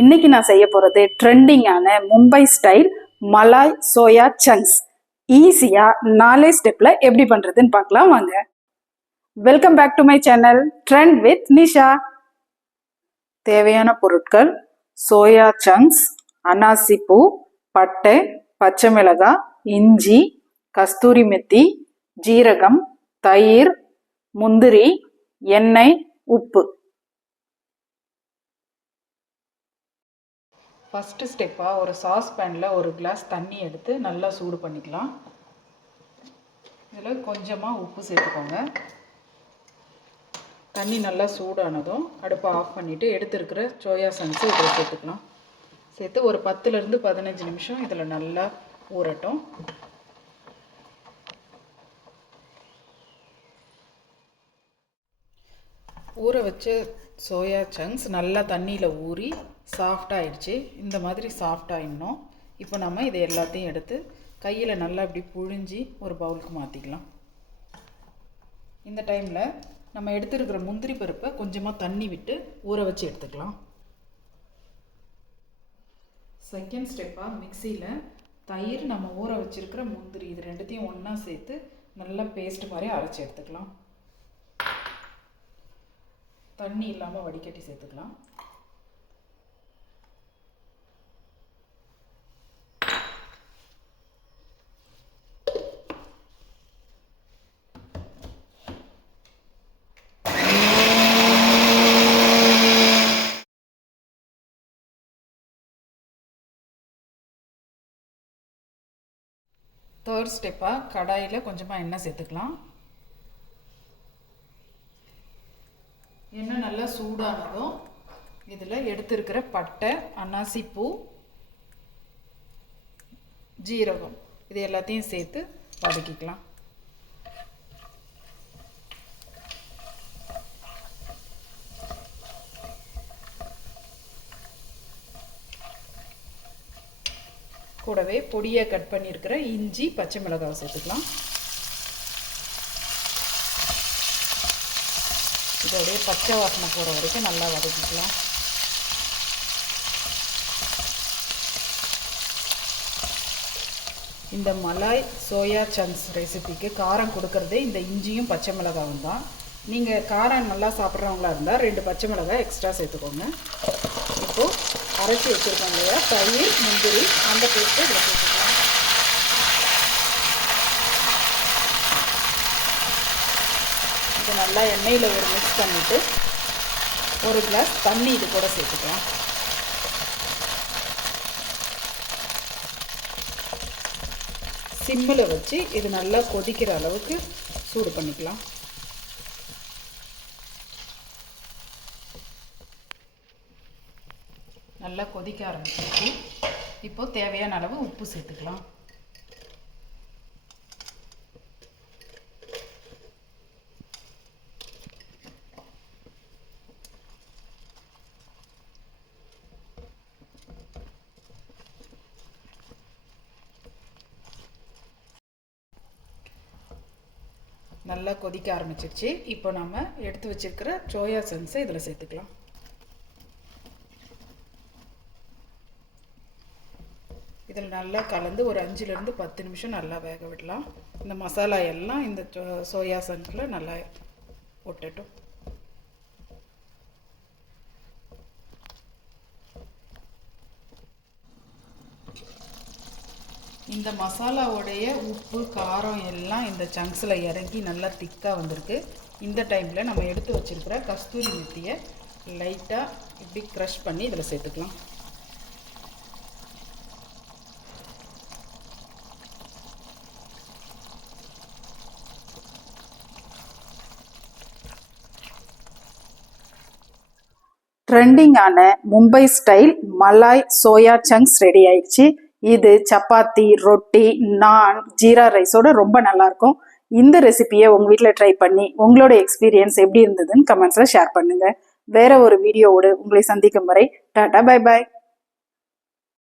இன்னைக்கு நான் செய்ய போகிறது ட்ரெண்டிங்கான Mumbai style malai soya chunks. ஈஸியாக 4 ஸ்டெப்பில் எப்படி பண்ணுறதுன்னு பார்க்கலாம் வாங்க. Welcome back to my channel trend with Nisha. தேவையான பொருட்கள்: சோயா சங்க்ஸ், அனாசி பூ, பட்டை, பச்சை மிளகாய், இஞ்சி, கஸ்தூரி மெத்தி, ஜீரகம், தயிர், முந்திரி, எண்ணெய், உப்பு. ஃபஸ்ட்டு ஸ்டெப்பாக ஒரு சாஸ் பேனில் ஒரு கிளாஸ் தண்ணி எடுத்து நல்லா சூடு பண்ணிக்கலாம். இதில் கொஞ்சமாக உப்பு சேர்த்துக்கோங்க. தண்ணி நல்லா சூடானதும் அடுப்பை ஆஃப் பண்ணிவிட்டு எடுத்துருக்கிற சோயா சங்க்ஸை இதில் சேர்த்துக்கலாம். சேர்த்து ஒரு 10லேருந்து 15 நிமிஷம் இதில் நல்லா ஊறட்டும். ஊற வச்ச சோயா சங்க்ஸ் நல்லா தண்ணியில் ஊறி சாஃப்டாகிடுச்சு. இந்த மாதிரி சாஃப்டாகிடணும். இப்போ நம்ம இதை எல்லாத்தையும் எடுத்து கையில் நல்லா இப்படி புழிஞ்சி ஒரு பவுலுக்கு மாற்றிக்கலாம். இந்த டைமில் நம்ம எடுத்துருக்கிற முந்திரி பருப்பை கொஞ்சமாக தண்ணி விட்டு ஊற வச்சு எடுத்துக்கலாம். செகண்ட் ஸ்டெப்பாக மிக்சியில் தயிர், நம்ம ஊற வச்சுருக்கிற முந்திரி, இது ரெண்டுத்தையும் ஒன்றா சேர்த்து நல்லா பேஸ்ட் மாதிரி அரைச்சி எடுத்துக்கலாம். தண்ணி இல்லாமல் வடிகட்டி சேர்த்துக்கலாம். தேர்ட் ஸ்டெப்பாக கடாயில் கொஞ்சமாக எண்ணெய் சேர்த்துக்கலாம். எண்ணெய் நல்லா சூடானதும் இதில் எடுத்துருக்கிற பட்டை, அன்னாசி பூ, ஜீரகம், இது எல்லாத்தையும் சேர்த்து வதக்கிக்கலாம். கூடவே பொடியை கட் பண்ணியிருக்கிற இஞ்சி, பச்சை மிளகாய் சேர்த்துக்கலாம். இதோடைய பச்சை வாசனை போகிற வரைக்கும் நல்லா வதக்கிக்கலாம். இந்த மலாய் சோயா சங்க்ஸ் ரெசிபிக்கு காரம் கொடுக்கறதே இந்த இஞ்சியும் பச்சை மிளகாயும் தான். நீங்கள் காரம் நல்லா சாப்பிட்றவங்களா இருந்தால் 2 பச்சை மிளகாய் எக்ஸ்ட்ரா சேர்த்துக்கோங்க. இப்போது அரைச்சி வச்சுருக்கோம் இல்லையா தயிர், முந்திரி, அந்த பேஸ்ட்டை இதில் சேர்த்துக்கலாம். இது நல்லா எண்ணெயில் ஒரு மிக்ஸ் பண்ணிவிட்டு ஒரு கிளாஸ் தண்ணி இது கூட சேர்த்துக்கலாம். சிம்மில் வச்சு இது நல்லா கொதிக்கிற அளவுக்கு சூடு பண்ணிக்கலாம். நல்லா கொதிக்க ஆரம்பிச்சிருச்சு. இப்போது தேவையான அளவு உப்பு சேர்த்துக்கலாம். நல்லா கொதிக்க ஆரம்பிச்சிருச்சு. இப்போ நம்ம எடுத்து வச்சிருக்கிற சோயா சங்க்ஸை இதில் சேர்த்துக்கலாம். இதில் நல்லா கலந்து ஒரு 5லேருந்து 10 நிமிஷம் நல்லா வேக விடலாம். இந்த மசாலா எல்லாம் இந்த சோயா சங்க்ஸில் நல்லா ஒட்டட்டும். இந்த மசாலாவுடைய உப்பு, காரம் எல்லாம் இந்த சங்க்ஸில் இறங்கி நல்லா திக்காக வந்திருக்கு. இந்த டைமில் நம்ம எடுத்து வச்சுருக்கிற கஸ்தூரி மெத்தியை லைட்டாக இப்படி க்ரஷ் பண்ணி இதில் சேர்த்துக்கலாம். ட்ரெண்டிங்கான Mumbai style malai soya chunks ready ஆயிடுச்சு. இது சப்பாத்தி, ரொட்டி, நான், ஜீரா ரைஸோட ரொம்ப நல்லாயிருக்கும். இந்த ரெசிபியை உங்கள் வீட்டில் ட்ரை பண்ணி உங்களோட எக்ஸ்பீரியன்ஸ் எப்படி இருந்ததுன்னு கமெண்ட்ஸில் ஷேர் பண்ணுங்கள். வேற ஒரு வீடியோவோடு உங்களை சந்திக்கும் வரை டாடா, பை பாய்.